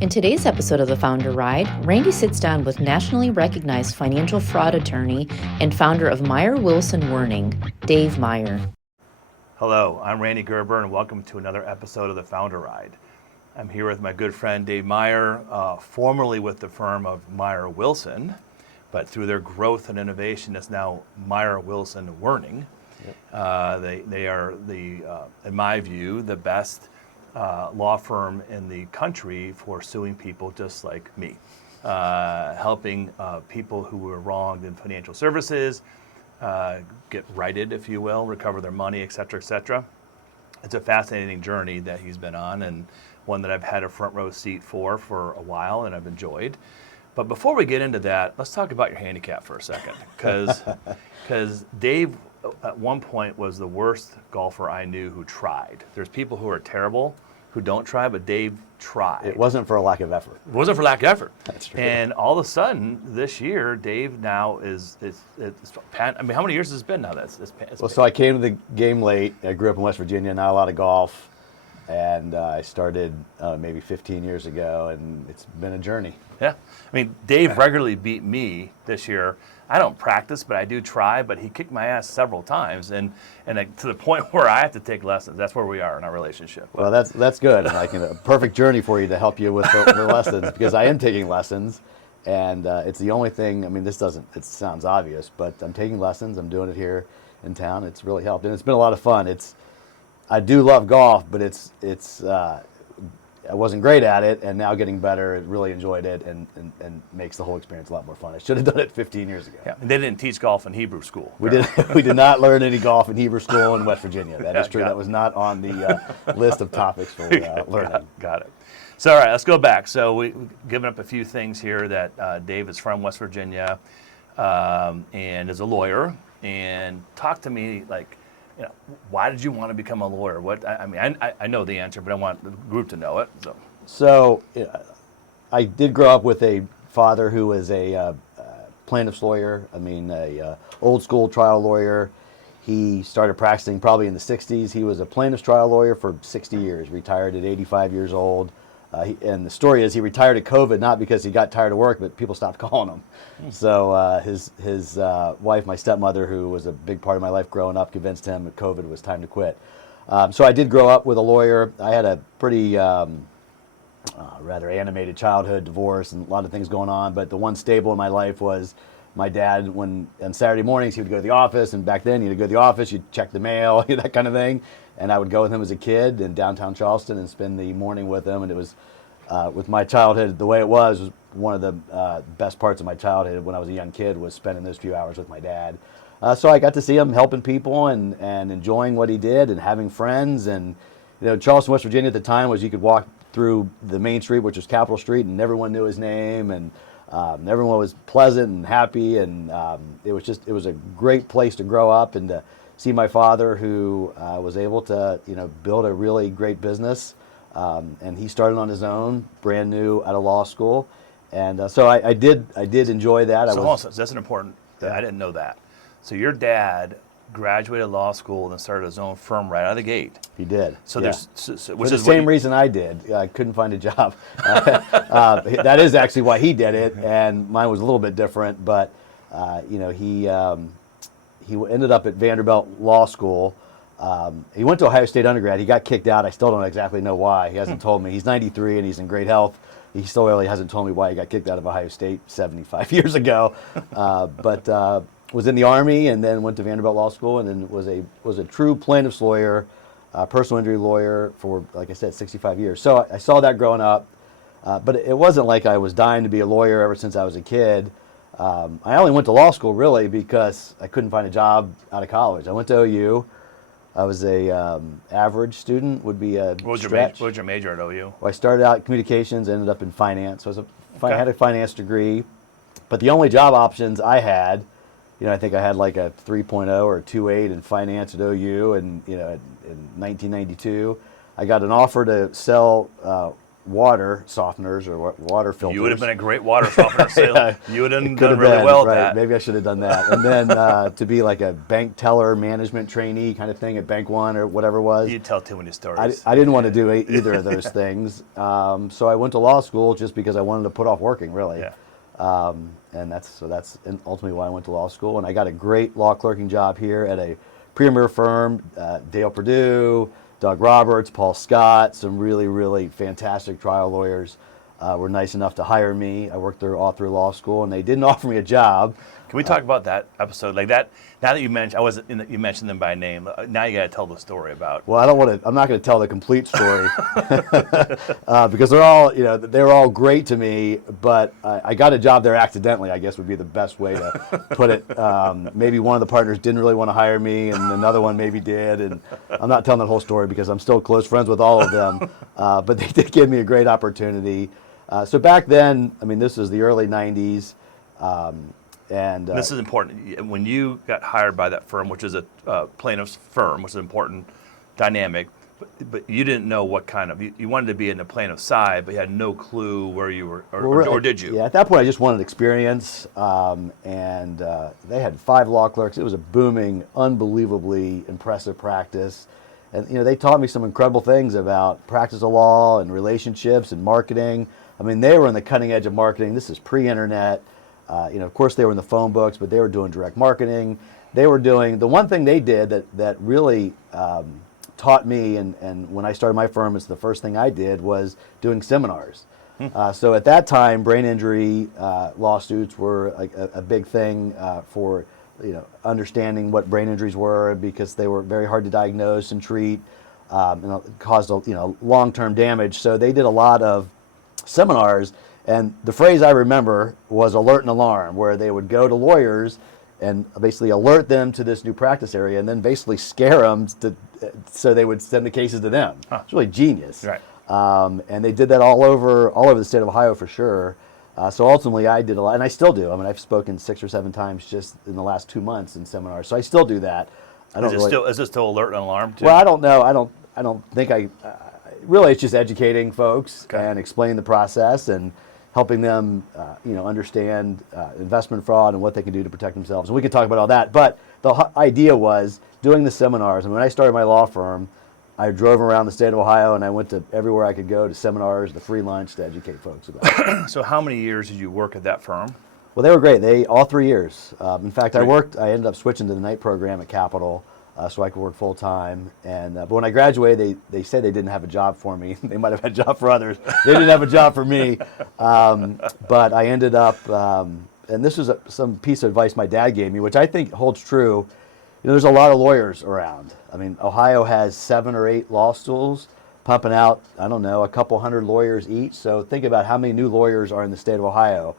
In today's episode of The Founder Ride, Randy sits down with nationally recognized financial fraud attorney and founder of Meyer Wilson Werning, Dave Meyer. Hello, I'm Randy Gerber, and welcome to another episode of The Founder Ride. I'm here with my good friend Dave Meyer, formerly with the firm of Meyer Wilson, but through their growth and innovation, it's now Meyer Wilson Werning. Yep. They are, in my view, the best law firm in the country for suing people just like me, helping people who were wronged in financial services get righted, if you will, recover their money, et cetera, et cetera. It's a fascinating journey that he's been on, and one that I've had a front row seat for a while, and I've enjoyed. But before we get into that, let's talk about your handicap for a second, because Dave at one point was the worst golfer I knew who tried. There's people who are terrible who don't try, but Dave tried. It wasn't for a lack of effort. It wasn't for lack of effort. That's true. And all of a sudden, this year, Dave now is I mean, how many years has it been now? So I came to the game late. I grew up in West Virginia, not a lot of golf. And I started maybe 15 years ago, and it's been a journey. Yeah. I mean, Dave regularly beat me this year. I don't practice, but I do try, but he kicked my ass several times, and to the point where I have to take lessons. That's where we are in our relationship. Well, that's good. Like a perfect journey for you to help you with the lessons, because I am taking lessons, and it's the only thing, I mean, it sounds obvious, but I'm taking lessons. I'm doing it here in town. It's really helped, and it's been a lot of fun. I do love golf, but I wasn't great at it, and now getting better, really enjoyed it, and makes the whole experience a lot more fun. I should have done it 15 years ago. Yeah, and they didn't teach golf in Hebrew school. We did not learn any golf in Hebrew school in West Virginia. That is true. That was not on the list of topics for learning. Got it. So, all right, let's go back. So we've given up a few things here that Dave is from West Virginia and is a lawyer. And talk to me, like, why did you want to become a lawyer? I know the answer, but I want the group to know it. So I did grow up with a father who was a plaintiff's lawyer. I mean, a old school trial lawyer. He started practicing probably in the 60s. He was a plaintiff's trial lawyer for 60 years, retired at 85 years old. And the story is he retired at COVID, not because he got tired of work, but people stopped calling him. So his wife, my stepmother, who was a big part of my life growing up, convinced him that COVID was time to quit. So I did grow up with a lawyer. I had a pretty rather animated childhood, divorce, and a lot of things going on. But the one stable in my life was my dad. When on Saturday mornings he would go to the office, and back then you'd go to the office, you'd check the mail, that kind of thing. And I would go with him as a kid in downtown Charleston and spend the morning with him. And it was, with my childhood, the way it was one of the best parts of my childhood when I was a young kid was spending those few hours with my dad. So I got to see him helping people and enjoying what he did and having friends. And Charleston, West Virginia at the time was you could walk through the main street, which was Capitol Street, and everyone knew his name, and everyone was pleasant and happy. And it was a great place to grow up and to see my father, who was able to build a really great business, and he started on his own, brand new out of law school, and so I did enjoy that. So that's an important. Yeah. I didn't know that. So your dad graduated law school and started his own firm right out of the gate. He did. So yeah. Which is the same reason I did. I couldn't find a job. That is actually why he did it, and mine was a little bit different. But he ended up at Vanderbilt Law School. He went to Ohio State undergrad. He got kicked out. I still don't exactly know why. He hasn't told me. He's 93 and he's in great health. He still really hasn't told me why he got kicked out of Ohio State 75 years ago. But was in the Army and then went to Vanderbilt Law School and then was a true plaintiff's lawyer, personal injury lawyer for, like I said, 65 years. So I saw that growing up. But it wasn't like I was dying to be a lawyer ever since I was a kid. I only went to law school really because I couldn't find a job out of college. I went to OU. I was a average student, would be a stretch. What was your major at OU? Well, I started out in communications, ended up in finance. So I had a finance degree, but the only job options I had, I think I had like a 3.0 or a 2.8 in finance at OU, and in 1992, I got an offer to sell water softeners or water filters. You would have been a great water softener salesman. Yeah, You would have could done have really been, well at right. that. Maybe I should have done that. And then to be like a bank teller management trainee kind of thing at Bank One or whatever it was. You tell too many stories. I didn't want to do either of those things. So I went to law school just because I wanted to put off working, really. Yeah. And that's ultimately why I went to law school. And I got a great law clerking job here at a premier firm, Dale Perdue, Doug Roberts, Paul Scott, some really, really fantastic trial lawyers were nice enough to hire me. I worked there all through law school, and they didn't offer me a job. Can we talk about that episode? Like that, now that you mentioned, you mentioned them by name. Now you got to tell the story about. Well, I'm not going to tell the complete story because they're all great to me. But I got a job there accidentally, I guess would be the best way to put it. Maybe one of the partners didn't really want to hire me, and another one maybe did. And I'm not telling the whole story because I'm still close friends with all of them. But they did give me a great opportunity. So back then, I mean, this is the early '90s. And this is important. When you got hired by that firm, which is a plaintiff's firm, which is an important dynamic, but you didn't know what kind of, you wanted to be in the plaintiff's side, but you had no clue where you were, or did you? Yeah, at that point I just wanted experience, and they had 5 law clerks. It was a booming, unbelievably impressive practice. And they taught me some incredible things about practice of law and relationships and marketing. I mean, they were on the cutting edge of marketing. This is pre-internet. Of course, they were in the phone books, but they were doing direct marketing. They were doing, the one thing they did that really taught me, and when I started my firm, it's the first thing I did, was doing seminars. So at that time, brain injury lawsuits were a big thing for understanding what brain injuries were, because they were very hard to diagnose and treat, and caused long-term damage. So they did a lot of seminars. And the phrase I remember was alert and alarm, where they would go to lawyers and basically alert them to this new practice area and then basically scare them so they would send the cases to them. It's really genius. Right. And they did that all over the state of Ohio for sure. So ultimately I did a lot, and I still do. I mean, I've spoken 6 or 7 times just in the last 2 months in seminars. So I still do that. Is it still alert and alarm too? Well, I don't know. I don't think really it's just educating folks and explaining the process and helping them, understand investment fraud and what they can do to protect themselves. And we could talk about all that. But the idea was doing the seminars. And when I started my law firm, I drove around the state of Ohio and I went to everywhere I could go to seminars, the free lunch to educate folks about it. So how many years did you work at that firm? Well, they were great. All 3 years. In fact, I ended up switching to the night program at Capitol. So I could work full time, but when I graduated, they said they didn't have a job for me. They might have had a job for others. They didn't have a job for me, but I ended up, and this was some piece of advice my dad gave me, which I think holds true. There's a lot of lawyers around. I mean, Ohio has 7 or 8 law schools pumping out, I don't know, a couple hundred lawyers each. So think about how many new lawyers are in the state of Ohio.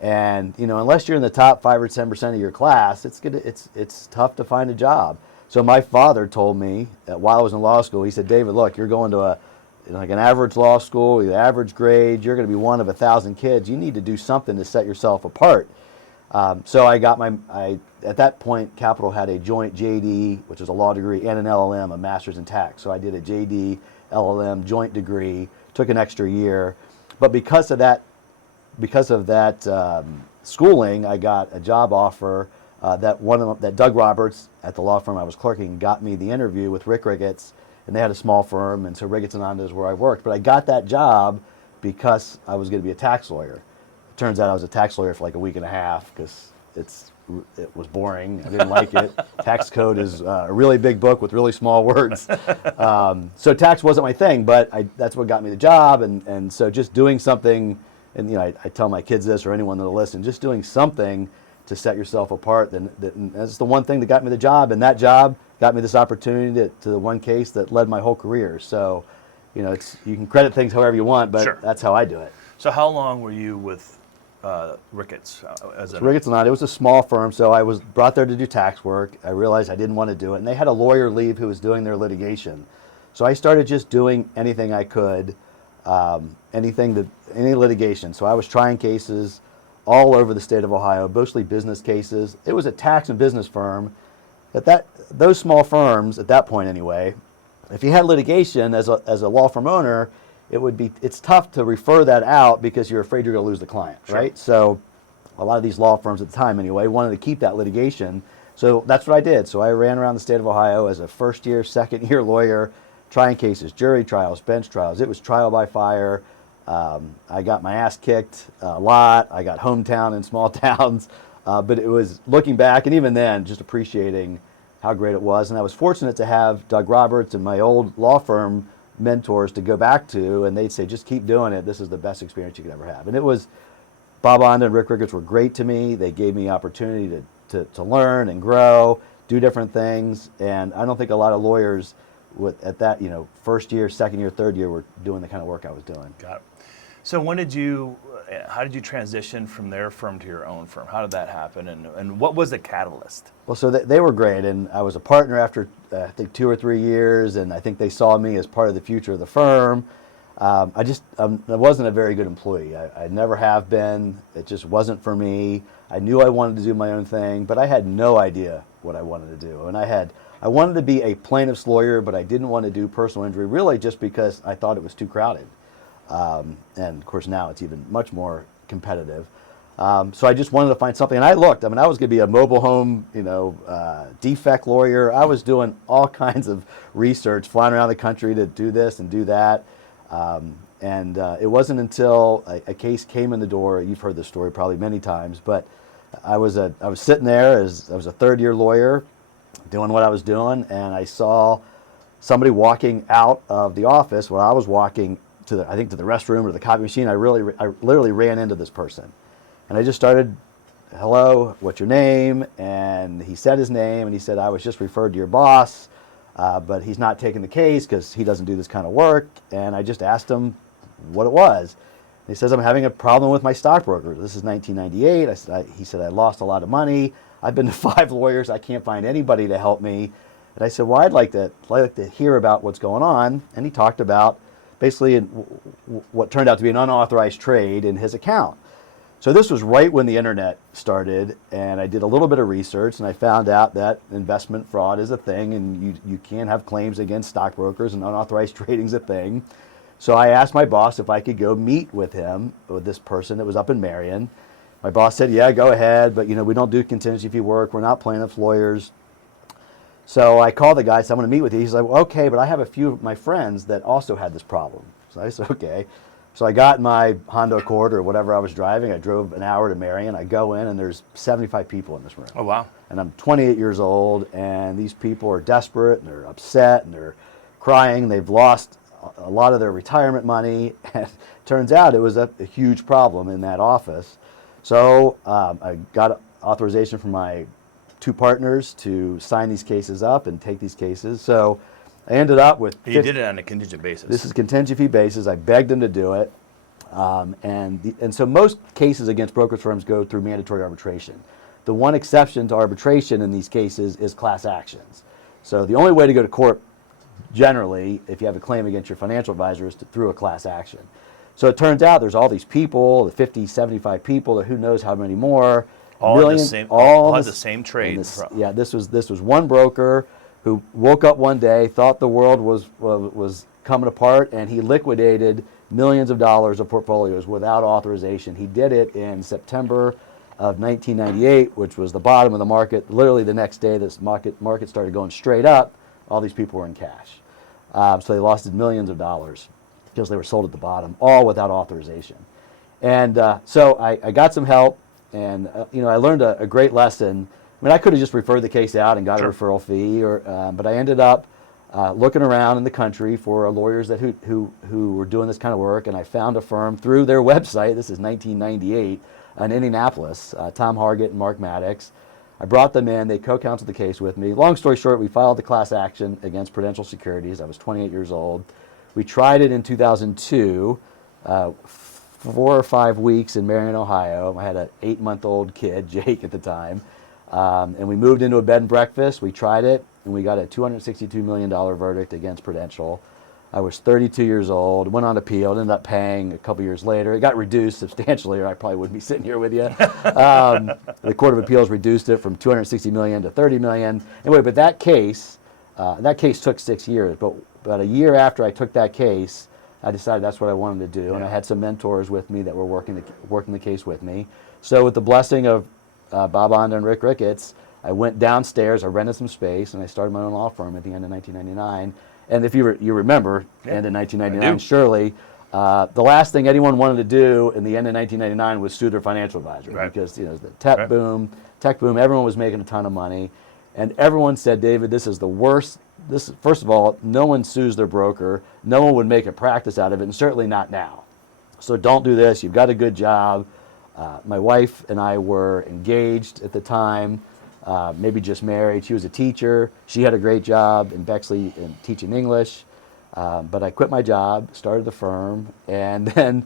And unless you're in the top 5 or 10% of your class, it's tough to find a job. So my father told me that while I was in law school, he said, "David, look, you're going to an average law school, the average grade. You're going to be one of 1,000 kids. You need to do something to set yourself apart." So I got at that point, Capitol had a joint JD, which is a law degree, and an LLM, a master's in tax. So I did a JD, LLM joint degree, took an extra year. But because of that schooling, I got a job offer. That Doug Roberts at the law firm I was clerking got me the interview with Rick Riggets, and they had a small firm, and so Riggets and Onda is where I worked. But I got that job because I was going to be a tax lawyer. It turns out I was a tax lawyer for like a week and a half because it was boring. I didn't like it. Tax code is a really big book with really small words. So tax wasn't my thing, but that's what got me the job, and so just doing something, and I tell my kids this or anyone that'll listen, just doing something to set yourself apart. That's the one thing that got me the job, and that job got me this opportunity to the one case that led my whole career. So, you can credit things however you want, but That's how I do it. So how long were you with Ricketts? Ricketts and Onda, it was a small firm, so I was brought there to do tax work. I realized I didn't want to do it, and they had a lawyer leave who was doing their litigation. So I started just doing anything I could, any litigation. So I was trying cases all over the state of Ohio, mostly business cases. It was a tax and business firm. Those small firms, at that point anyway, if you had litigation as a law firm owner, it's tough to refer that out because you're afraid you're going to lose the client, Sure. right? So a lot of these law firms at the time anyway wanted to keep that litigation. So that's what I did. So I ran around the state of Ohio as a first year, second year lawyer, trying cases, jury trials, bench trials. It was trial by fire. I got my ass kicked a lot. I got hometown in small towns. But it was looking back, and even then, just appreciating how great it was. And I was fortunate to have Doug Roberts and my old law firm mentors to go back to, and they'd say, just keep doing it. This is the best experience you could ever have. And it was, Bob Onda and Rick Ricketts were great to me. They gave me opportunity to learn and grow, do different things. And I don't think a lot of lawyers at that, first year, second year, third year were doing the kind of work I was doing. Got it. So how did you transition from their firm to your own firm? How did that happen? And what was the catalyst? Well, so they were great, and I was a partner after I think 2 or 3 years, and I think they saw me as part of the future of the firm. I wasn't a very good employee. I never have been. It just wasn't for me. I knew I wanted to do my own thing, but I had no idea what I wanted to do. And I wanted to be a plaintiff's lawyer, but I didn't want to do personal injury, really just because I thought it was too crowded. And of course now it's even much more competitive. So I just wanted to find something, and I looked. I was going to be a mobile home, defect lawyer. I was doing all kinds of research, flying around the country to do this and do that. And it wasn't until a case came in the door. You've heard this story probably many times, but I was sitting there as I was a third-year lawyer, doing what I was doing, and I saw somebody walking out of the office when I was walking to the restroom or the copy machine. I literally ran into this person, and I just started, hello, what's your name? And he said his name, and he said, I was just referred to your boss, but he's not taking the case because he doesn't do this kind of work. And I just asked him what it was. And he says, I'm having a problem with my stockbroker. This is 1998. He said, I lost a lot of money. I've been to 5 lawyers. I can't find anybody to help me. And I said, well, I'd like to hear about what's going on. And he talked about basically what turned out to be an unauthorized trade in his account. So this was right when the internet started, and I did a little bit of research, and I found out that investment fraud is a thing, and you can have claims against stockbrokers, and unauthorized trading is a thing. So I asked my boss if I could go meet with this person that was up in Marion. My boss said, yeah, go ahead, but we don't do contingency fee work. We're not plaintiffs lawyers. So I called the guy, said, I'm going to meet with you. He's like, well, okay, but I have a few of my friends that also had this problem. So I said, okay. So I got in my Honda Accord or whatever I was driving. I drove an hour to Marion. I go in, and there's 75 people in this room. Oh, wow. And I'm 28 years old, and these people are desperate, and they're upset, and they're crying. They've lost a lot of their retirement money. And it turns out it was a huge problem in that office. So I got authorization from my 2 partners to sign these cases up and take these cases. So I ended up with... You did it on a contingent basis. This is contingent fee basis. I begged them to do it. And so most cases against brokerage firms go through mandatory arbitration. The one exception to arbitration in these cases is class actions. So the only way to go to court generally, if you have a claim against your financial advisor, is through a class action. So it turns out there's all these people, the 50, 75 people, who knows how many more. All had the same trade. This was one broker who woke up one day, thought the world was coming apart, and he liquidated millions of dollars of portfolios without authorization. He did it in September of 1998, which was the bottom of the market. Literally the next day, this market started going straight up. All these people were in cash. So they lost millions of dollars because they were sold at the bottom, all without authorization. And so I got some help, and I learned a great lesson. I mean, I could have just referred the case out and got a referral fee, but I ended up looking around in the country for lawyers who were doing this kind of work, and I found a firm through their website. This is 1998 in Indianapolis, Tom Hargett and Mark Maddox. I brought them in. They co-counseled the case with me. Long story short, we filed the class action against Prudential Securities. I was 28 years old. We tried it in 2002, 4 or 5 weeks in Marion, Ohio. I had an 8-month-old kid, Jake, at the time. And we moved into a bed and breakfast. We tried it, and we got a $262 million verdict against Prudential. I was 32 years old, went on appeal, ended up paying a couple years later. It got reduced substantially, or I probably wouldn't be sitting here with you. The Court of Appeals reduced it from $260 million to $30 million. Anyway, but that case took 6 years. But about a year after I took that case, I decided that's what I wanted to do, and Yeah. I had some mentors with me that were working the case with me. So with the blessing of Bob Onda and Rick Ricketts, I went downstairs, I rented some space, and I started my own law firm at the end of 1999. And if you remember, Yeah, end of I 1999, do. surely, the last thing anyone wanted to do in the end of 1999 was sue their financial advisor, Right. because the tech boom, everyone was making a ton of money, and everyone said, David, this is the worst. First of all, no one sues their broker, no one would make a practice out of it, and certainly not now. So don't do this. You've got a good job. My wife and I were engaged at the time, maybe just married. She was a teacher. She had a great job in Bexley in teaching English. But I quit my job, started the firm, and then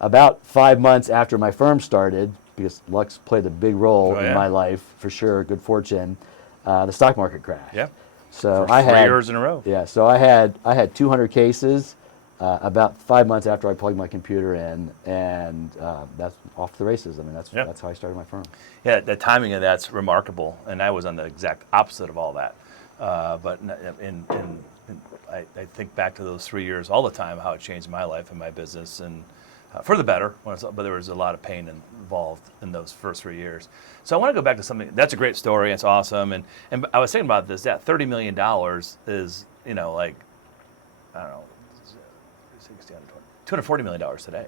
about 5 months after my firm started, because luck's played a big role in my life, for sure, good fortune, the stock market crashed. Yeah. So For I 3 had years in a row. Yeah, so I had 200 cases about 5 months after I plugged my computer in, and that's off to the races. I mean, that's how I started my firm. Yeah, the timing of that's remarkable, and I was on the exact opposite of all that. But I think back to those 3 years all the time, how it changed my life and my business, and for the better. But there was a lot of pain involved in those first 3 years. So I want to go back to something. That's a great story. It's awesome. And I was thinking about this. That $30 million is, like, I don't know, 60, $240 million today.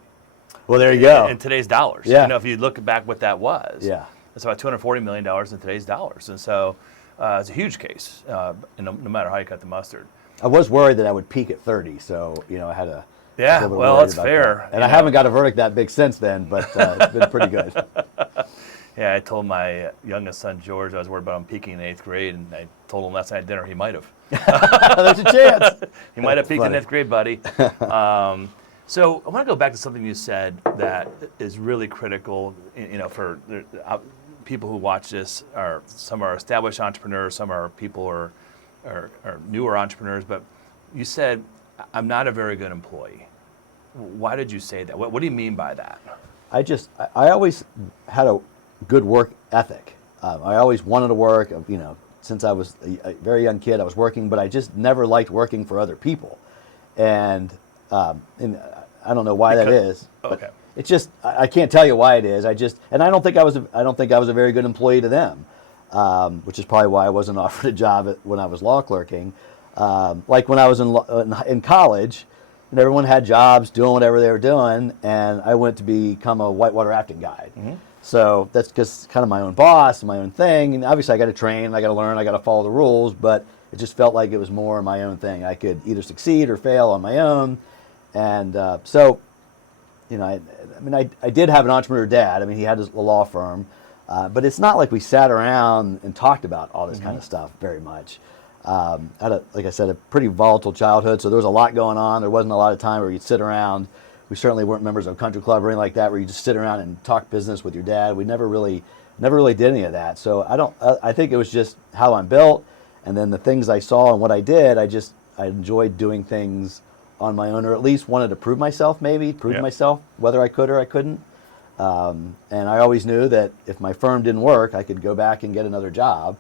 Well, there you go. In today's dollars. Yeah. If you look back what that was. Yeah. It's about $240 million in today's dollars. And so it's a huge case, no matter how you cut the mustard. I was worried that I would peak at 30, so I had a Yeah, a little bit well, worried that's about fair. that. And I haven't got a verdict that big since then, but it's been pretty good. Yeah, I told my youngest son, George, I was worried about him peaking in 8th grade, and I told him last night at dinner he might have. There's a chance. He might have That's peaked in funny. 8th grade, buddy. So I want to go back to something you said that is really critical, for people who watch this. Some are established entrepreneurs, some are people or newer entrepreneurs. But you said, "I'm not a very good employee." Why did you say that? What do you mean by that? I always had a good work ethic. I always wanted to work. Since I was a very young kid, I was working, but I just never liked working for other people, and I don't know why that is. Okay. It's just I can't tell you why it is. And I don't think I was a very good employee to them, which is probably why I wasn't offered a job when I was law clerking. Like when I was in college, and everyone had jobs doing whatever they were doing, and I went to become a whitewater rafting guide. Mm-hmm. So that's just kind of my own boss, my own thing. And obviously I got to train, I got to learn, I got to follow the rules, but it just felt like it was more my own thing. I could either succeed or fail on my own. And so, I did have an entrepreneur dad. I mean, he had a law firm, but it's not like we sat around and talked about all this kind of stuff very much. I had, like I said, a pretty volatile childhood, so there was a lot going on. There wasn't a lot of time where you'd sit around. We certainly weren't members of a country club or anything like that, where you just sit around and talk business with your dad. We never really did any of that. So I think it was just how I'm built, and then the things I saw and what I did. I enjoyed doing things on my own, or at least wanted to prove myself, myself, whether I could or I couldn't. And I always knew that if my firm didn't work, I could go back and get another job.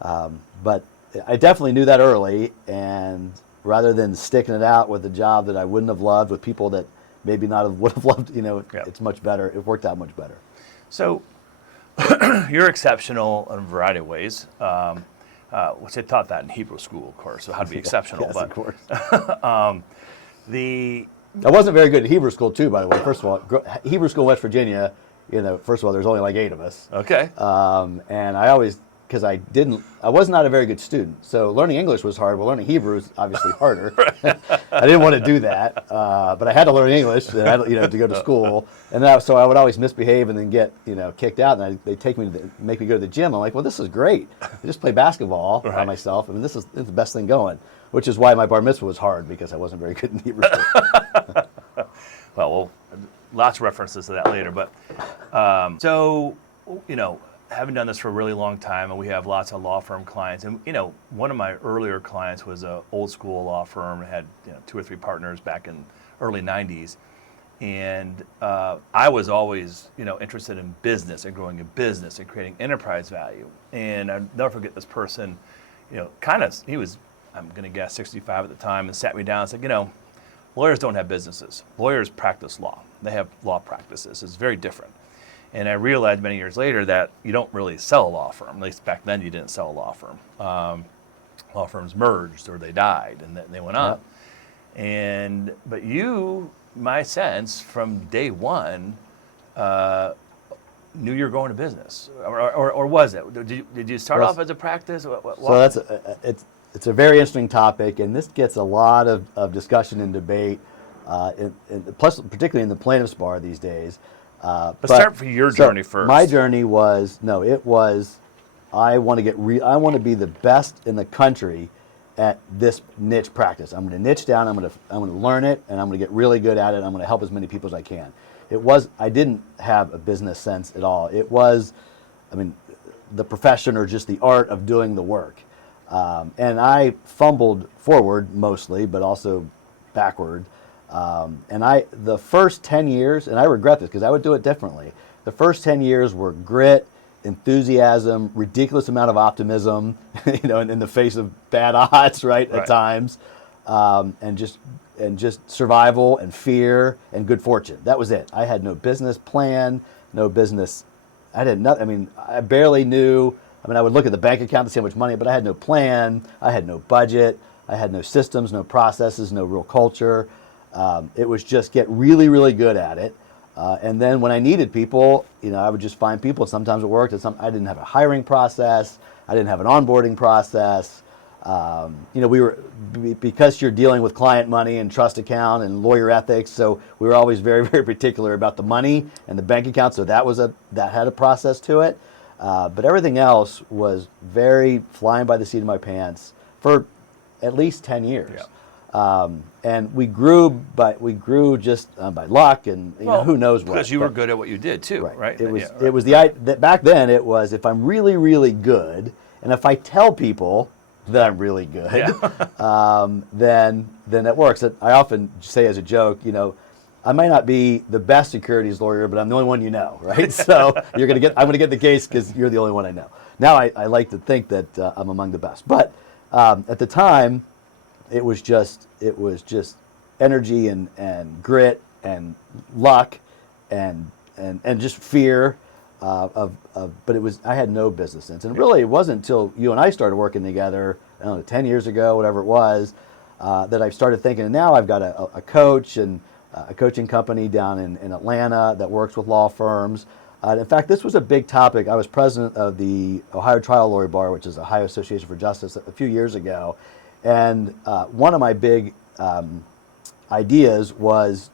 But I definitely knew that early, and rather than sticking it out with a job that I wouldn't have loved with people that maybe would have loved, it's much better. It worked out much better. So you're exceptional in a variety of ways. Which they taught that in Hebrew school, of course, so how to be exceptional. Yes, but of course. I wasn't very good at Hebrew school, too, by the way. First of all, Hebrew school in West Virginia, first of all, there's only like 8 of us. Okay. And I always, because I was not a very good student. So learning English was hard, but learning Hebrew is obviously harder. I didn't want to do that, but I had to learn English, and I had, to go to school. And so I would always misbehave and then get, kicked out, and they'd make me go to the gym. I'm like, well, this is great. I just play basketball by myself. I mean, this is the best thing going, which is why my bar mitzvah was hard, because I wasn't very good in Hebrew school. Well, lots of references to that later. But having done this for a really long time, and we have lots of law firm clients, and one of my earlier clients was an old school law firm, had 2 or 3 partners back in early 90s, and I was always interested in business and growing a business and creating enterprise value. And I'll never forget this person, he was, I'm going to guess 65 at the time, and sat me down and said, Lawyers don't have businesses. Lawyers practice law. They have law practices. It's very different. And I realized many years later that you don't really sell a law firm. At least back then you didn't sell a law firm. Law firms merged or they died and they went on. But you, my sense, from day one, knew you were going to business, or was it? Did you start off as a practice? So it's a very interesting topic, and this gets a lot of discussion and debate, plus particularly in the plaintiffs' bar these days. Let's start for your journey first. My journey was I want to be the best in the country at this niche practice. I'm going to niche down. I'm going to learn it, and I'm going to get really good at it. I'm going to help as many people as I can. I didn't have a business sense at all. It was, the profession or just the art of doing the work. And I fumbled forward mostly, but also backward. The first 10 years, and I regret this because I would do it differently. The first 10 years were grit, enthusiasm, ridiculous amount of optimism, in the face of bad odds, right. At times, and just survival and fear and good fortune. That was it. I had no business plan, no business. I barely knew. I would look at the bank account to see how much money, but I had no plan. I had no budget. I had no systems, no processes, no real culture. It was just get really, really good at it. And then when I needed people, I would just find people. Sometimes it worked. I didn't have a hiring process. I didn't have an onboarding process. Because you're dealing with client money and trust account and lawyer ethics, so we were always very, very particular about the money and the bank account. So that had a process to it. But everything else was very flying by the seat of my pants for at least 10 years. Yeah. And we grew just by luck and who knows what. Because you were good at what you did too, right? It was back then. It was if I'm really, really good, and if I tell people that I'm really good, then it works. I often say as a joke, I might not be the best securities lawyer, but I'm the only one you know, right? So I'm going to get the case because you're the only one I know. Now I like to think that I'm among the best, but at the time, it was just energy and grit and luck and just fear but I had no business sense, and really it wasn't until you and I started working together, 10 years ago, whatever it was, that I started thinking. And now I've got a coach and a coaching company down in Atlanta that works with law firms. In fact, this was a big topic. I was president of the Ohio Trial Lawyer Bar, which is Ohio Association for Justice, a few years ago. And one of my big ideas was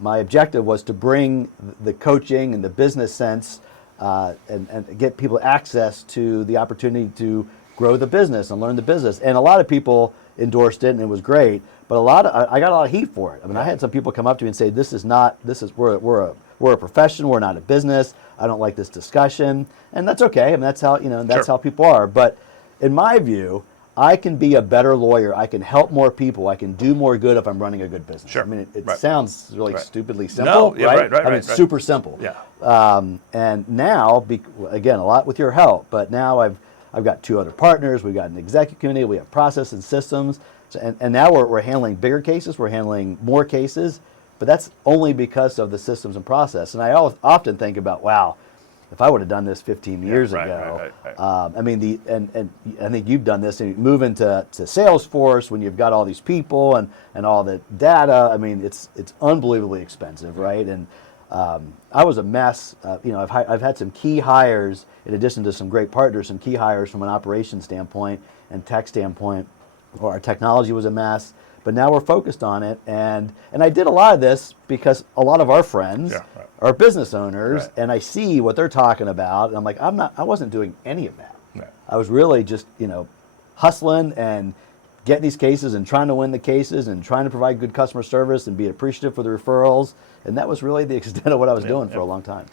my objective was to bring the coaching and the business sense and get people access to the opportunity to grow the business and learn the business. And a lot of people endorsed it, and it was great. But I got a lot of heat for it. I had some people come up to me and say, we're a profession, we're not a business. I don't like this discussion. And that's okay. That's how, how people are. But in my view, I can be a better lawyer. I can help more people. I can do more good if I'm running a good business. Sure. It sounds really stupidly simple, right? It's super simple. Yeah. And now, again, a lot with your help, but now I've got 2 other partners. We've got an executive committee. We have process and systems. And now we're handling bigger cases. We're handling more cases. But that's only because of the systems and process. And I often think about, wow, if I would have done this 15 years ago, and I think you've done this, and you move into Salesforce when you've got all these people and all the data. It's unbelievably expensive, right? And I was a mess. I've had some key hires in addition to some great partners, some key hires from an operations standpoint and tech standpoint. Our technology was a mess. But now we're focused on it, and I did a lot of this because a lot of our friends are business owners, and I see what they're talking about, and I'm like, I wasn't doing any of that. Right. I was really just, hustling and getting these cases and trying to win the cases and trying to provide good customer service and be appreciative for the referrals, and that was really the extent of what I was doing for a long time.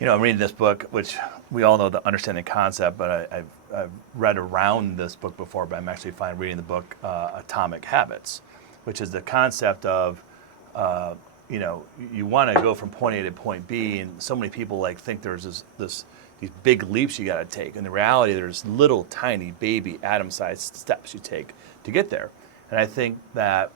I'm reading this book, which we all know the understanding concept, but I've read around this book before, but I'm actually reading the book Atomic Habits, which is the concept of, you want to go from point A to point B, and so many people think there's these big leaps you got to take. In the reality, there's little tiny baby atom-sized steps you take to get there. And I think that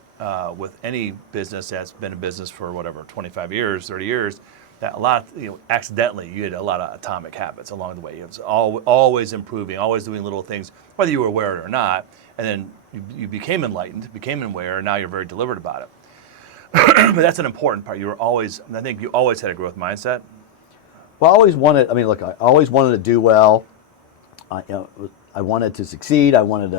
with any business that's been in business for whatever 25 years, 30 years, that a lot of, accidentally you had a lot of atomic habits along the way. It was always improving, always doing little things, whether you were aware or not. And then you became enlightened, became aware, and now you're very deliberate about it. But that's an important part. I think you always had a growth mindset. Well, I always wanted. I mean, look, I always wanted to do well. I wanted to succeed. I wanted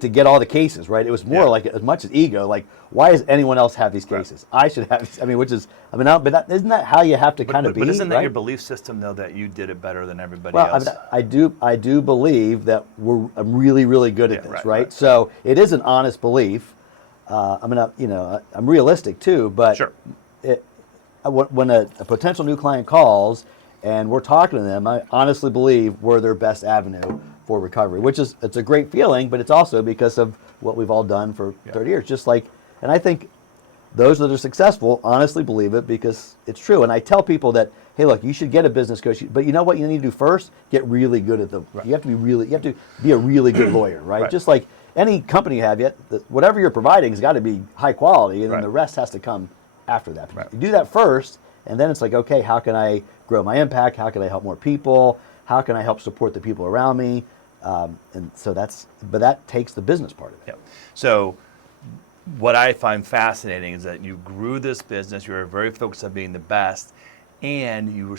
to get all the cases, right? It was more like as much as ego. Like, why does anyone else have these cases? Right. I should have. These, isn't that how you have to kind of be? But isn't that right? your belief system, though, that you did it better than everybody well, else? I do believe that I'm really, really good at this, right? So it is an honest belief. I'm realistic too, but sure. When a potential new client calls and we're talking to them, I honestly believe we're their best avenue for recovery, it's a great feeling, but it's also because of what we've all done for 30 years. And I think those that are successful honestly believe it because it's true. And I tell people that, hey, look, you should get a business coach, but you know what you need to do first? Get really good at you have to be a really good lawyer, right? Just like any company you have, whatever you're providing has got to be high quality, and then the rest has to come after that. You do that first, and then it's like, okay, how can I grow my impact? How can I help more people? How can I help support the people around me? And so that takes the business part of it. Yeah. So what I find fascinating is that you grew this business, you were very focused on being the best, and you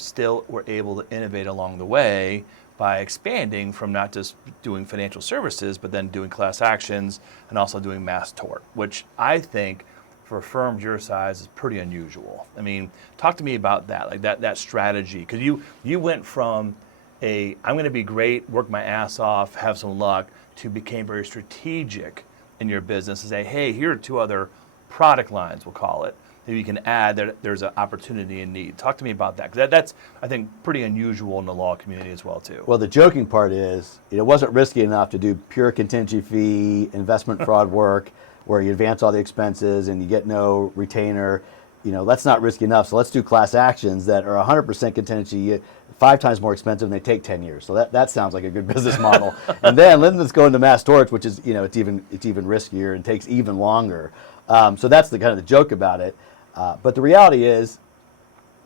were able to innovate along the way by expanding from not just doing financial services, but then doing class actions and also doing mass tort, which I think for firms your size is pretty unusual. I mean, talk to me about that, like that strategy, because you went from I'm going to be great, work my ass off, have some luck, to became very strategic in your business and say, hey, here are 2 other product lines, we'll call it, that you can add that there's an opportunity and need. Talk to me about that, because that's, I think, pretty unusual in the law community as well, too. Well, the joking part is it wasn't risky enough to do pure contingency fee, investment fraud work, where you advance all the expenses and you get no retainer. That's not risky enough. So let's do class actions that are 100% contingency, 5 times more expensive, and they take 10 years. So that sounds like a good business model. And then let's go into mass torts, which is it's even riskier and takes even longer. So that's the kind of the joke about it. But the reality is,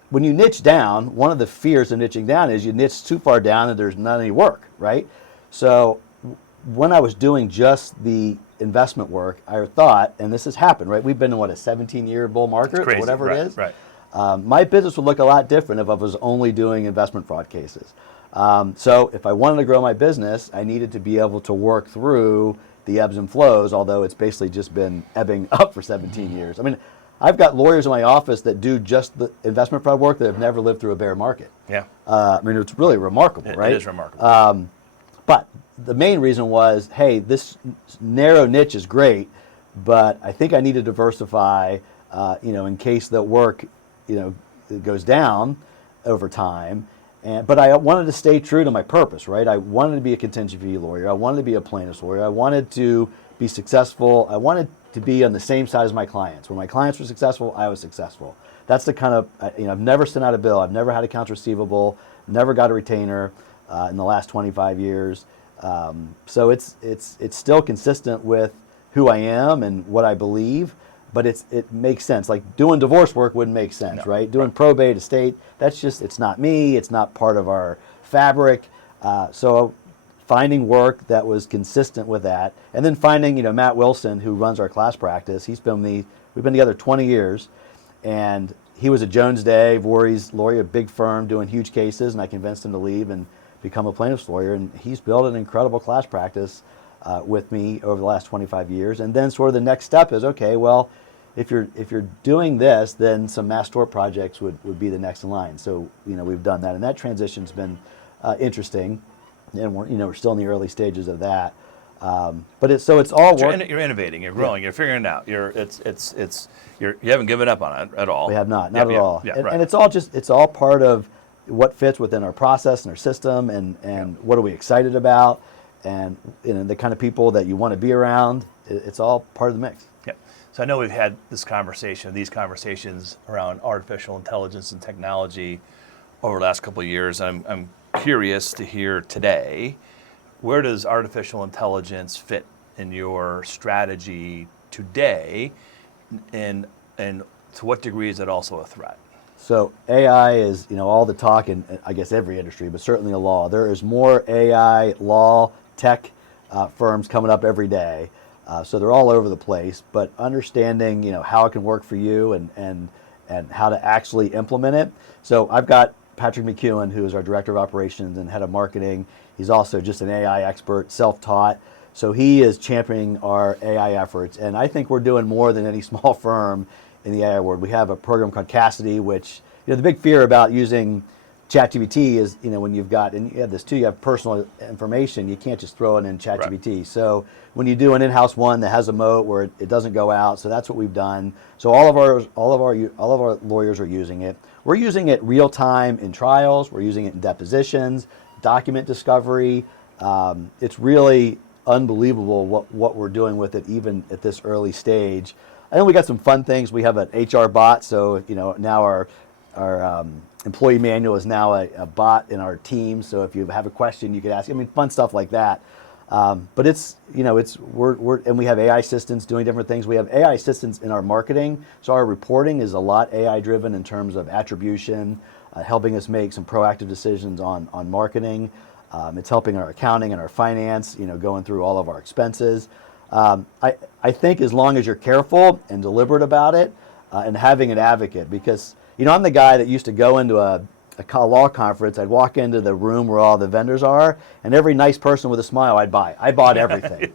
when you niche down, one of the fears of niching down is you niche too far down and there's not any work, right? So when I was doing just the investment work, I thought, and this has happened, right? We've been in a 17-year bull market or whatever it is. Right. My business would look a lot different if I was only doing investment fraud cases. So if I wanted to grow my business, I needed to be able to work through the ebbs and flows, although it's basically just been ebbing up for 17 years. I mean, I've got lawyers in my office that do just the investment fraud work that have never lived through a bear market. Yeah. It's really remarkable, right? It is remarkable. But the main reason was, hey, this narrow niche is great, but I think I need to diversify, in case the work, goes down over time. But I wanted to stay true to my purpose, right? I wanted to be a contingency fee lawyer. I wanted to be a plaintiff's lawyer. I wanted to be successful. I wanted to be on the same side as my clients. When my clients were successful, I was successful. That's the kind of, I've never sent out a bill. I've never had accounts receivable, never got a retainer in the last 25 years. So it's still consistent with who I am and what I believe, but it makes sense. Like doing divorce work wouldn't make sense, right? Doing probate, estate, it's not me. It's not part of our fabric. So finding work that was consistent with that, and then finding, Matt Wilson, who runs our class practice. We've been together 20 years, and he was a Jones Day, Voorhees lawyer, a big firm doing huge cases, and I convinced him to leave and become a plaintiff's lawyer, and he's built an incredible class practice with me over the last 25 years. And then sort of the next step is, okay, well, if you're doing this, then some mass tort projects would be the next in line. So we've done that, and that transition's been interesting, and we're still in the early stages of that. But it's all work. You're innovating, you're growing, you're figuring it out. You haven't given up on it at all. We have not at all. Yeah, and it's all part of what fits within our process and our system, and what are we excited about, and the kind of people that you want to be around. It's all part of the mix. Yeah. So I know we've had these conversations around artificial intelligence and technology over the last couple of years. I'm curious to hear today, where does artificial intelligence fit in your strategy today, and to what degree is it also a threat? So AI is, all the talk in, I guess, every industry, but certainly a law. There is more AI, law, tech firms coming up every day. So they're all over the place, but understanding, how it can work for you and how to actually implement it. So I've got Patrick McEwen, who is our Director of Operations and Head of Marketing. He's also just an AI expert, self-taught. So he is championing our AI efforts. And I think we're doing more than any small firm in the AI world. We have a program called Cassidy, which, the big fear about using ChatGPT is, when you've got, and you have this too, you have personal information, you can't just throw it in ChatGPT. Right. So when you do an in-house one that has a moat where it doesn't go out, so that's what we've done. So all of our lawyers are using it. We're using it real time in trials. We're using it in depositions, document discovery. It's really unbelievable what we're doing with it, even at this early stage. I think we got some fun things. We have an HR bot, so now our employee manual is now a bot in our team. So if you have a question, you could ask. Fun stuff like that. But it's and we have AI assistants doing different things. We have AI assistants in our marketing. So our reporting is a lot AI driven in terms of attribution, helping us make some proactive decisions on marketing. It's helping our accounting and our finance, going through all of our expenses. I think as long as you're careful and deliberate about it, and having an advocate, because I'm the guy that used to go into a law conference. I'd walk into the room where all the vendors are, and every nice person with a smile I'd buy. I bought everything.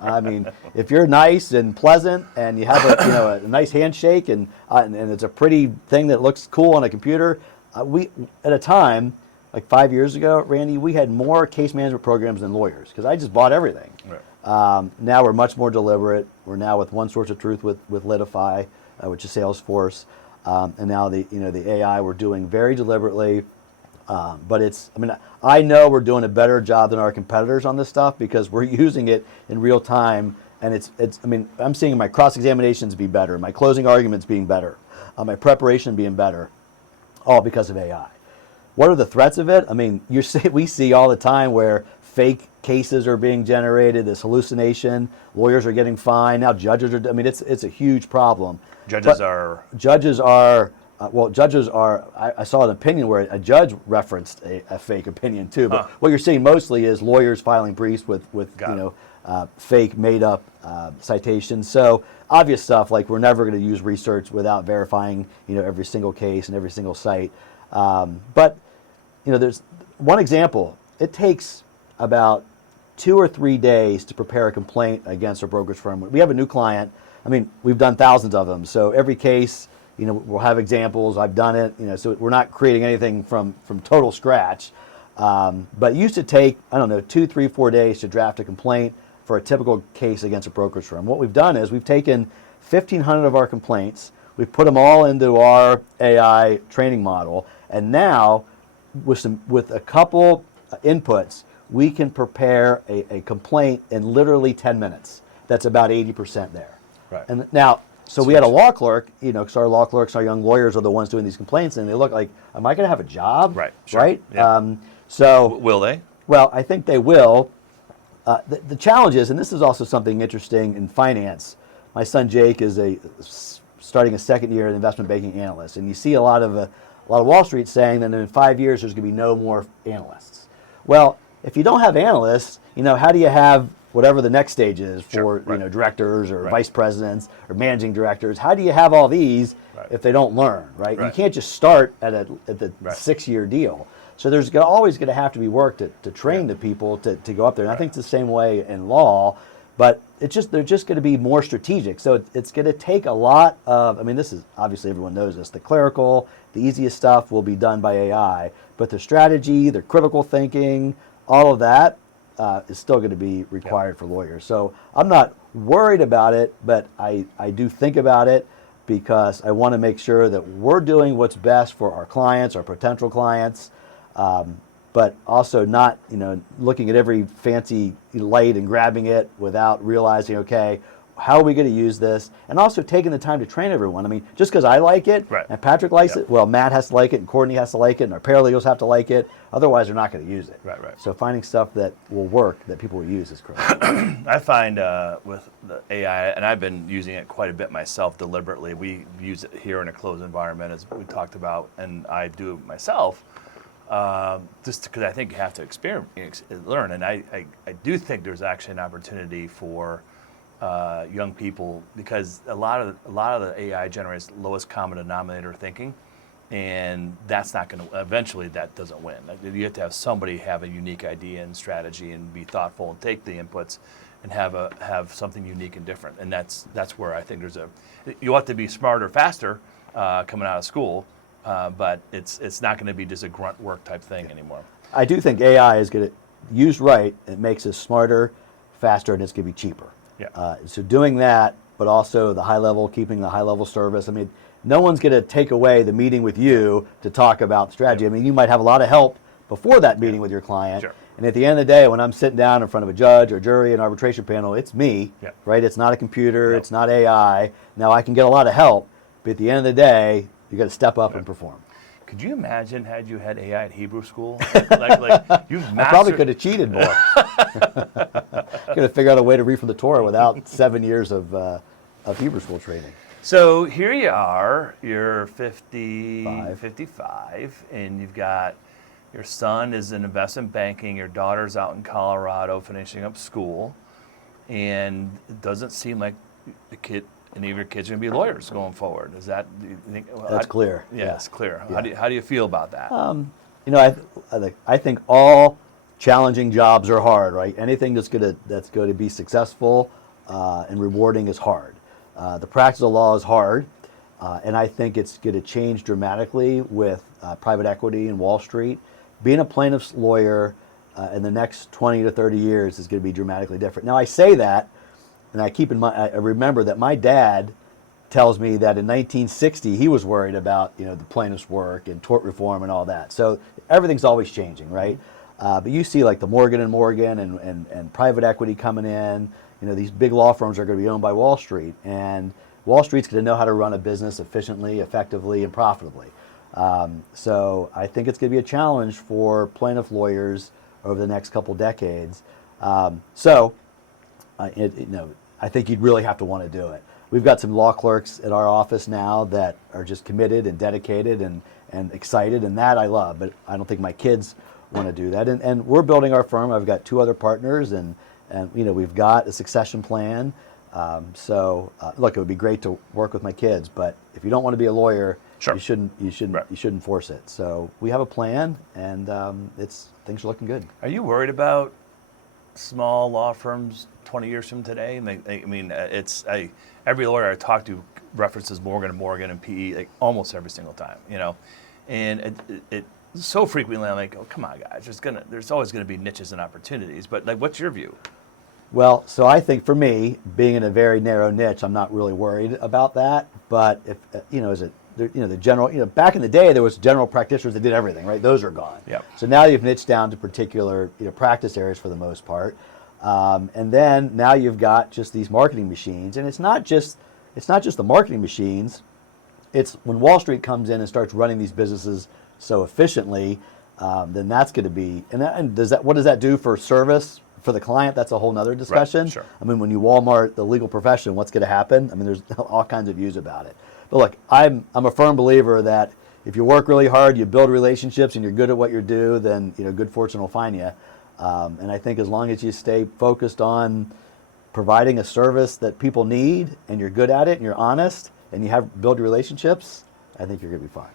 If you're nice and pleasant and you have a nice handshake and it's a pretty thing that looks cool on a computer, we at a time like 5 years ago, Randy, we had more case management programs than lawyers because I just bought everything. Right. Now we're much more deliberate. We're now with one source of truth with Litify, which is Salesforce, and now the AI we're doing very deliberately. But I know we're doing a better job than our competitors on this stuff because we're using it in real time, and I'm seeing my cross-examinations be better, my closing arguments being better, my preparation being better, all because of AI. What are the threats of it? We see all the time where fake cases are being generated, this hallucination, lawyers are getting fined, now judges are, it's a huge problem. Judges are, I saw an opinion where a judge referenced a fake opinion too, but what you're seeing mostly is lawyers filing briefs with fake made up citations. So obvious stuff like we're never going to use research without verifying, every single case and every single site. But there's one example. It takes about 2 or 3 days to prepare a complaint against a brokerage firm. We have a new client. We've done thousands of them. So every case, we'll have examples. I've done it. So we're not creating anything from total scratch. But it used to take, 2, 3, 4 days to draft a complaint for a typical case against a brokerage firm. What we've done is we've taken 1,500 of our complaints. We've put them all into our AI training model, and now with a couple inputs, we can prepare a complaint in literally 10 minutes. That's about 80% there. Right. And now, so we had a law clerk, because our law clerks, our young lawyers are the ones doing these complaints, and they look like, am I going to have a job? Right. Sure. Right. Yeah. Will they? Well, I think they will. The challenge is, and this is also something interesting in finance. My son Jake is starting a second year as investment banking analyst, and you see a lot of Wall Street saying that in 5 years there's going to be no more analysts. Well, if you don't have analysts, how do you have whatever the next stage is for Sure, right. Directors or vice presidents or managing directors? How do you have all these if they don't learn? Right? You can't just start at the 6-year deal. So there's always going to have to be work to train the people to go up there. And I think it's the same way in law, but they're just going to be more strategic. So it's going to take a lot of, this is obviously everyone knows this, the clerical, the easiest stuff will be done by AI, but the strategy, the critical thinking, all of that is still going to be required for lawyers. So I'm not worried about it, but I do think about it because I want to make sure that we're doing what's best for our clients, our potential clients, but also not, looking at every fancy light and grabbing it without realizing, okay, how are we going to use this, and also taking the time to train everyone. I mean, just because I like it, Right. and Patrick likes it, well, Matt has to like it, and Courtney has to like it, and our paralegals have to like it. Otherwise, they're not going to use it. Right, right. So finding stuff that will work, that people will use, is critical. I find with the AI, and I've been using it quite a bit myself deliberately. We use it here in a closed environment, as we talked about, and I do it myself, just because I think you have to learn. And I do think there's actually an opportunity for young people, because a lot of the AI generates lowest common denominator thinking, and that's not going to, eventually that doesn't win. You have to have somebody have a unique idea and strategy and be thoughtful and take the inputs and have something unique and different. And that's where I think you have to be smarter, faster coming out of school, but it's not going to be just a grunt work type thing anymore. I do think AI is going to, used right, it makes us smarter, faster, and it's going to be cheaper. Yeah. So doing that, but also the high level, keeping the high level service. I mean, no one's going to take away the meeting with you to talk about strategy. I mean, you might have a lot of help before that meeting with your client. Sure. And at the end of the day, when I'm sitting down in front of a judge or jury and arbitration panel, it's me, Yeah. right? It's not a computer, Yep. it's not AI. Now I can get a lot of help, but at the end of the day, you got to step up and perform. Could you imagine had you had AI at Hebrew school? like you've I probably could have cheated more. Could have figured out a way to read from the Torah without 7 years of Hebrew school training. So here you are, you're 55. 55, and you've got your son is in investment banking, your daughter's out in Colorado finishing up school, and it doesn't seem like any of your kids are going to be lawyers going forward. Is that, do you think? Well, That's clear. Yeah, it's clear. Yeah. How do you feel about that? You know, I think all challenging jobs are hard, right? Anything that's going to be successful and rewarding is hard. The practice of law is hard, and I think it's going to change dramatically with private equity and Wall Street. Being a plaintiff's lawyer in the next 20 to 30 years is going to be dramatically different. Now, I say that, and I remember that my dad tells me that in 1960 he was worried about the plaintiff's work and tort reform and all that. So everything's always changing, right? But you see like the Morgan and Morgan and private equity coming in. These big law firms are going to be owned by Wall Street, and Wall Street's going to know how to run a business efficiently, effectively, and profitably. So I think it's going to be a challenge for plaintiff lawyers over the next couple decades. I think you'd really have to want to do it. We've got some law clerks at our office now that are just committed and dedicated and excited, and that I love, but I don't think my kids want to do that. And we're building our firm. I've got 2 other partners, and we've got a succession plan. Look, it would be great to work with my kids, but if you don't want to be a lawyer, Sure. you shouldn't force it. So we have a plan, and things are looking good. Are you worried about small law firms 20 years from today? Every lawyer I talk to references Morgan & Morgan and PE like almost every single time, and it so frequently I'm like, oh, come on, guys, there's always going to be niches and opportunities, but like, what's your view? Well, so I think for me, being in a very narrow niche, I'm not really worried about that. But if the general, back in the day, there was general practitioners that did everything, right? Those are gone. Yep. So now you've niched down to particular practice areas for the most part, and then now you've got just these marketing machines, and it's not just the marketing machines. It's when Wall Street comes in and starts running these businesses so efficiently, then that's going to be and what does that do for service? For the client, that's a whole nother discussion. Right, sure. I mean, when you Walmart the legal profession, what's going to happen? I mean, there's all kinds of views about it. But look, I'm a firm believer that if you work really hard, you build relationships, and you're good at what you do, then good fortune will find you. And I think as long as you stay focused on providing a service that people need, and you're good at it, and you're honest, and you build relationships, I think you're going to be fine.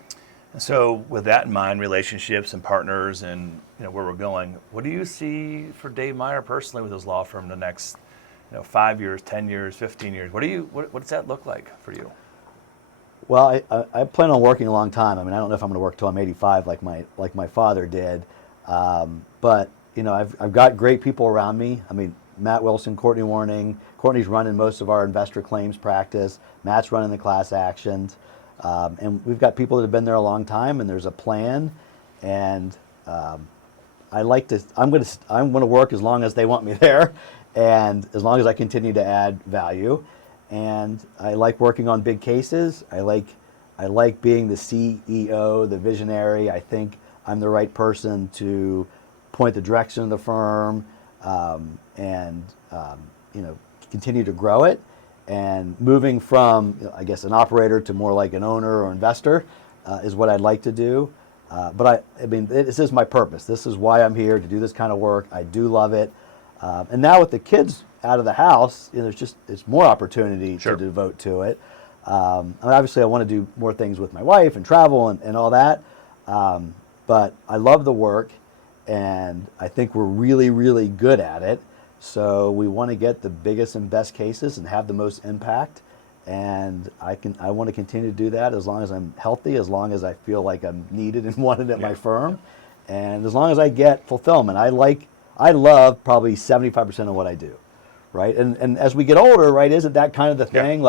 So with that in mind, relationships and partners and where we're going, what do you see for Dave Meyer personally with his law firm the next 5 years, 10 years, 15 years? What does that look like for you? Well, I plan on working a long time. I mean, I don't know if I'm going to work till I'm 85 like my father did, but I've got great people around me. I mean, Matt Wilson, Courtney Werning. Courtney's running most of our investor claims practice. Matt's running the class actions. And we've got people that have been there a long time, and there's a plan. And I'm going to work as long as they want me there, and as long as I continue to add value. and I like working on big cases. I like being the CEO, the visionary. I think I'm the right person to point the direction of the firm, and continue to grow it. And moving from, I guess, an operator to more like an owner or investor is what I'd like to do. But I mean, this is my purpose. This is why I'm here, to do this kind of work. I do love it. And now with the kids out of the house, it's more opportunity to devote to it. And obviously, I want to do more things with my wife and travel and all that. But I love the work, and I think we're really, really good at it. So we want to get the biggest and best cases and have the most impact. And I want to continue to do that as long as I'm healthy, as long as I feel like I'm needed and wanted at my firm, and as long as I get fulfillment. I love probably 75% of what I do, right? And as we get older, right, isn't that kind of the thing?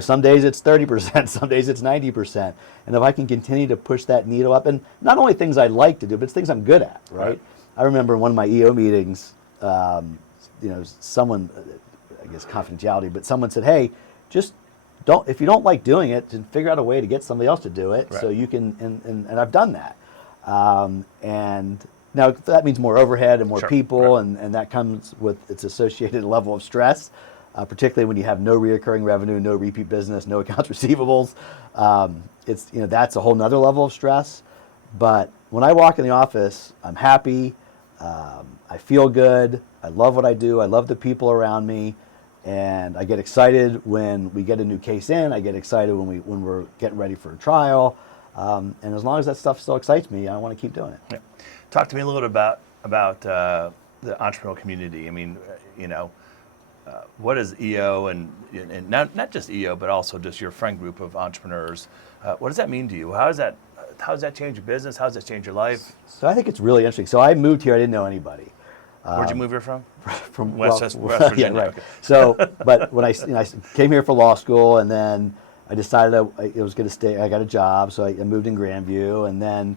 Some days it's 30%, some days it's 90%. And if I can continue to push that needle up, and not only things I like to do, but it's things I'm good at, right? I remember in one of my EO meetings, someone, I guess confidentiality, but someone said, hey, just if you don't like doing it, then figure out a way to get somebody else to do it, so you can, and I've done that. And now that means more overhead and more people, and that comes with its associated level of stress, particularly when you have no reoccurring revenue, no repeat business, no accounts receivables. That's a whole nother level of stress. But when I walk in the office, I'm happy, I feel good, I love what I do, I love the people around me, and I get excited when we get a new case in, I get excited when we're getting ready for a trial, and as long as that stuff still excites me, I want to keep doing it. Yeah. Talk to me a little bit about the entrepreneurial community. I mean, what is EO and not just EO, but also just your friend group of entrepreneurs? What does that mean to you? How does that change your business? How does that change your life? So I think it's really interesting. So I moved here, I didn't know anybody. Where'd you move here from? From West Virginia. Yeah, right. Okay. So, but when I came here for law school, and then I decided I was going to stay. I got a job, so I moved in Grandview, and then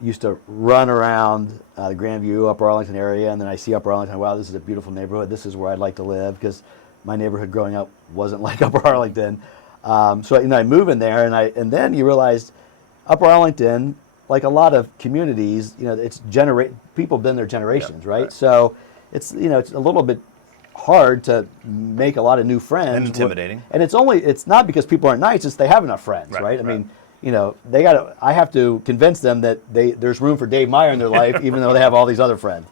used to run around the Grandview, Upper Arlington area, and then I see Upper Arlington. Wow, this is a beautiful neighborhood. This is where I'd like to live, because my neighborhood growing up wasn't like Upper Arlington. So I move in there, and then you realize Upper Arlington, like a lot of communities, it's people have been there generations, right? So it's it's a little bit hard to make a lot of new friends. And intimidating. And it's not because people aren't nice, it's they have enough friends, right? I mean, I have to convince them that there's room for Dave Meyer in their life, even though they have all these other friends.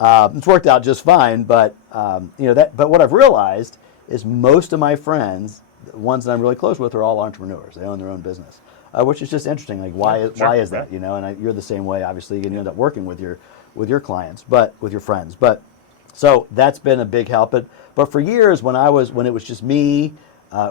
It's worked out just fine, but but what I've realized is most of my friends, the ones that I'm really close with, are all entrepreneurs. They own their own business, which is just interesting. Like, why is that? And you're the same way, obviously, and you end up working with your clients, but with your friends. But so that's been a big help. But for years, when it was just me,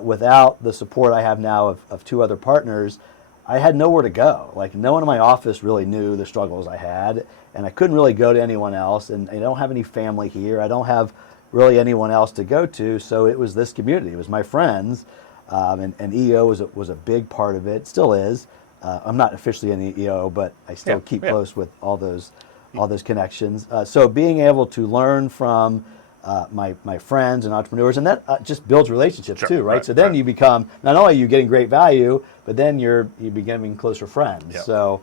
without the support I have now of two other partners, I had nowhere to go. Like, no one in my office really knew the struggles I had, and I couldn't really go to anyone else. And I don't have any family here. I don't have really anyone else to go to. So it was this community. It was my friends, and EO was a big part of it. Still is. I'm not officially in the EO, but I still keep close with all those connections. So being able to learn from my friends and entrepreneurs, and that just builds relationships too, right? So then you become, not only are you getting great value, but then you're becoming closer friends. Yep. So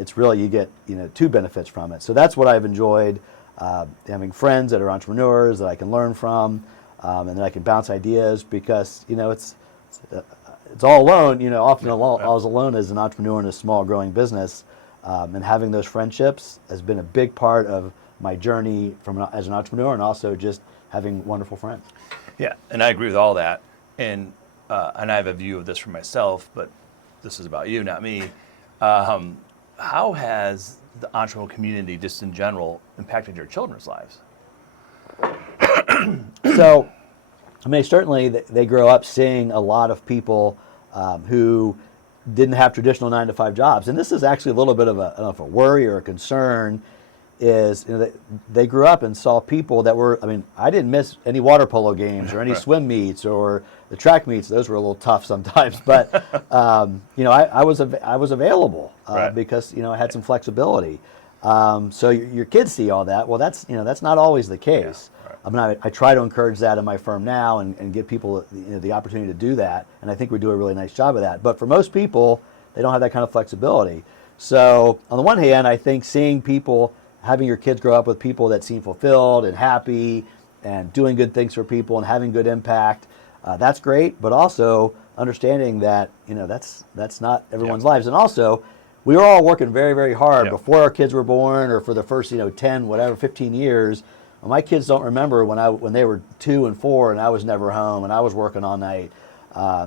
it's really, you get two benefits from it. So that's what I've enjoyed, having friends that are entrepreneurs that I can learn from, and then I can bounce ideas, because it's all alone. Often I was alone as an entrepreneur in a small growing business, and having those friendships has been a big part of my journey as an entrepreneur, and also just having wonderful friends. Yeah, and I agree with all that. And I have a view of this for myself, but this is about you, not me. How has the entrepreneurial community, just in general, impacted your children's lives? So, certainly they grow up seeing a lot of people who didn't have traditional 9-to-5 jobs. And this is actually a little bit of a worry or a concern, is they grew up and saw people that were, I didn't miss any water polo games or any swim meets or the track meets. Those were a little tough sometimes, but I was available because I had some flexibility. So your kids see all that. Well, that's not always the case. Yeah, right. I mean, I try to encourage that in my firm now and give people the opportunity to do that. And I think we do a really nice job of that. But for most people, they don't have that kind of flexibility. So on the one hand, I think seeing people, having your kids grow up with people that seem fulfilled and happy and doing good things for people and having good impact, that's great. But also understanding that, that's not everyone's lives. And also, we were all working very, very hard before our kids were born or for the first, 10, whatever, 15 years. My kids don't remember when they were 2 and 4 and I was never home and I was working all night.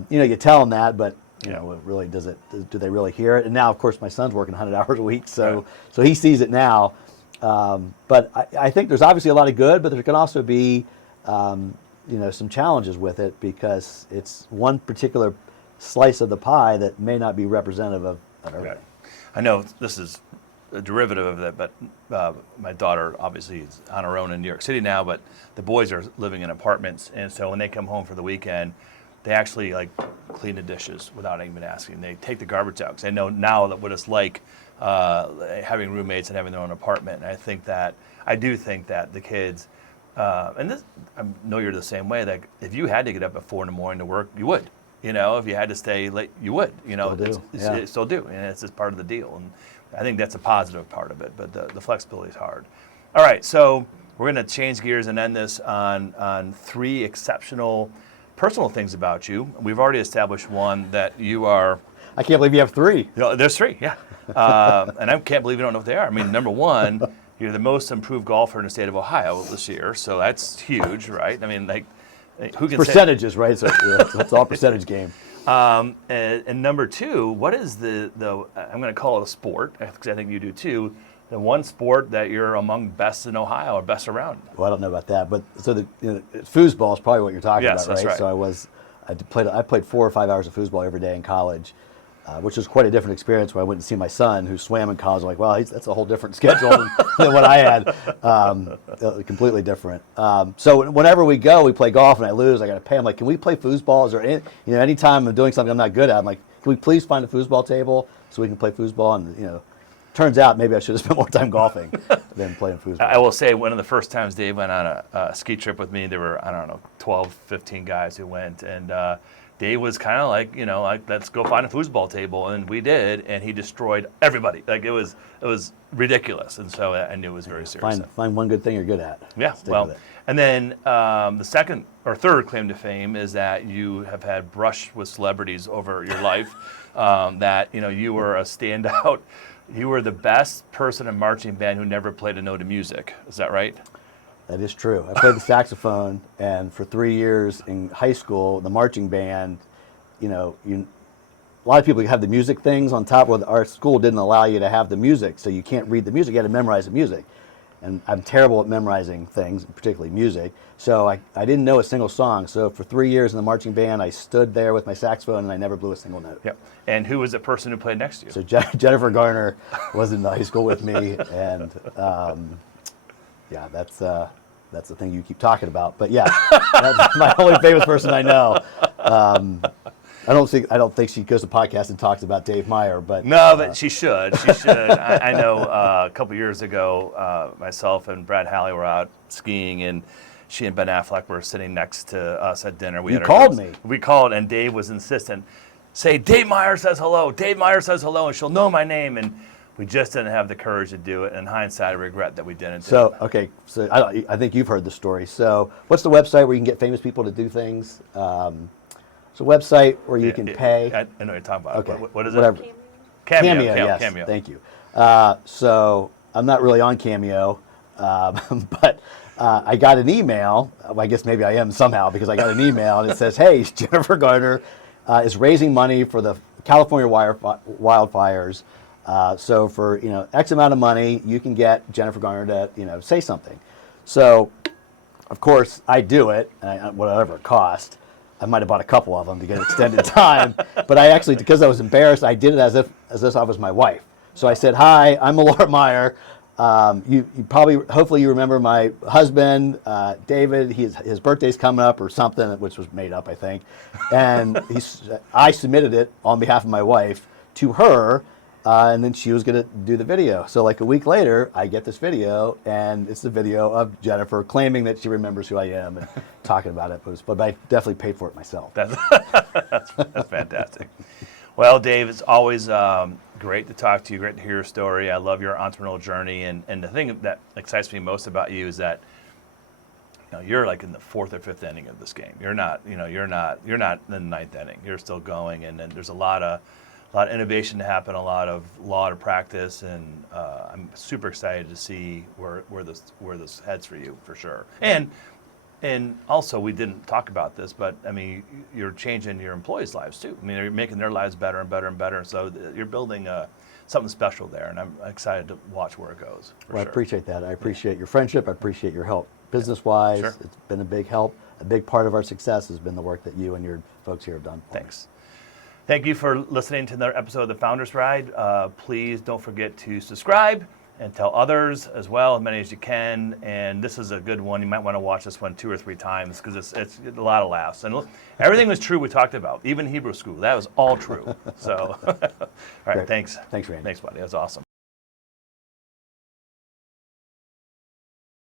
You tell them that, but it really do they really hear it? And now, of course, my son's working 100 hours a week, so he sees it now. But I think there's obviously a lot of good, but there can also be some challenges with it because it's one particular slice of the pie that may not be representative of everything. I know this is a derivative of that, but my daughter obviously is on her own in New York City now, but the boys are living in apartments, and so when they come home for the weekend, they actually clean the dishes without even asking. They take the garbage out because they know now that what it's like having roommates and having their own apartment. And I do think that the kids, and this, I know you're the same way. That if you had to get up at 4 a.m. to work, you would. If you had to stay late, you would. Still do, and it's just part of the deal. And I think that's a positive part of it. But the flexibility is hard. All right, so we're going to change gears and end this on 3 exceptional personal things about you. We've already established one that you are. I can't believe you have 3. There's 3, yeah. And I can't believe you don't know what they are. I mean, number 1, you're the most improved golfer in the state of Ohio this year, so that's huge, right? I mean, who can percentages, right? So it's all percentage game. And number 2, what is the I'm going to call it a sport, because I think you do too, the one sport that you're among best in Ohio or best around? Well, I don't know about that, but so foosball is probably what you're talking about, right? That's right. So I played 4 or 5 hours of foosball every day in college, which was quite a different experience when I went to see my son who swam in college. I'm like, wow, that's a whole different schedule than what I had. Completely different. So whenever we go, we play golf and I lose, I got to pay. I'm like, can we play foosball? Is there anytime I'm doing something I'm not good at, I'm like, can we please find a foosball table so we can play foosball? And turns out maybe I should have spent more time golfing than playing foosball. I will say one of the first times Dave went on a ski trip with me, there were, 12, 15 guys who went, and Dave was kind of like, let's go find a foosball table, and we did, and he destroyed everybody. It was ridiculous, and so I knew it was very serious. Find one good thing you're good at. Yeah, and then the second or third claim to fame is that you have had brush with celebrities over your life, that you were a standout. You were the best person in marching band who never played a note of music. Is that right? That is true. I played the saxophone, and for 3 years in high school, the marching band, a lot of people have the music things on top. Well, our school didn't allow you to have the music, so you can't read the music. You had to memorize the music. And I'm terrible at memorizing things, particularly music. So I didn't know a single song. So for 3 years in the marching band, I stood there with my saxophone, and I never blew a single note. Yep. And who was the person who played next to you? So Jennifer Garner was in high school with me, and that's the thing you keep talking about. But yeah, that's my only famous person I know. I don't think she goes to podcasts and talks about Dave Meyer, but no, but she should. She should. I know a couple years ago, myself and Brad Halley were out skiing, and she and Ben Affleck were sitting next to us at dinner. You called me. We called, and Dave was insistent. Say, Dave Meyer says hello. Dave Meyer says hello, and she'll know my name. And we just didn't have the courage to do it. In hindsight, I regret that we didn't. So I think you've heard the story. So what's the website where you can get famous people to do things? It's a website where you can pay. I know what you're talking about. Okay. What is Whatever. it? Cameo, yes. Cameo. Thank you. So I'm not really on Cameo, but I got an email. I guess maybe I am somehow, because I got an email and it says, hey, Jennifer Garner is raising money for the California wildfires. So for X amount of money, you can get Jennifer Garner to say something. So of course I do it, whatever it cost. I might have bought a couple of them to get extended time, but I actually, because I was embarrassed, I did it as if I was my wife. So I said, "Hi, I'm Laura Meyer. You hopefully you remember my husband, David. His birthday's coming up or something, which was made up, I think. And I submitted it on behalf of my wife to her. And then she was going to do the video. So like a week later, I get this video, and it's the video of Jennifer claiming that she remembers who I am and talking about it. But I definitely paid for it myself. That's fantastic. Well, Dave, it's always great to talk to you. Great to hear your story. I love your entrepreneurial journey, and the thing that excites me most about you is that you're like in the fourth or fifth inning of this game. You're not in the ninth inning. You're still going, and then there's a lot of innovation to happen, a lot of practice, and I'm super excited to see where this heads for you for sure. And also, we didn't talk about this, but I mean, you're changing your employees' lives too. I mean, you're making their lives better and better and better. So you're building something special there, and I'm excited to watch where it goes. Well, I appreciate that. I appreciate your friendship. I appreciate your help. Business-wise, Sure. It's been a big help. A big part of our success has been the work that you and your folks here have done. Thanks. Thank you for listening to another episode of The Founders Ride. Please don't forget to subscribe and tell others as well, as many as you can. And this is a good one. You might want to watch this one 2 or 3 times because it's a lot of laughs. And look, everything was true we talked about, even Hebrew school. That was all true. So, all right, Great. thanks. Thanks, Randy. Thanks, buddy. That was awesome.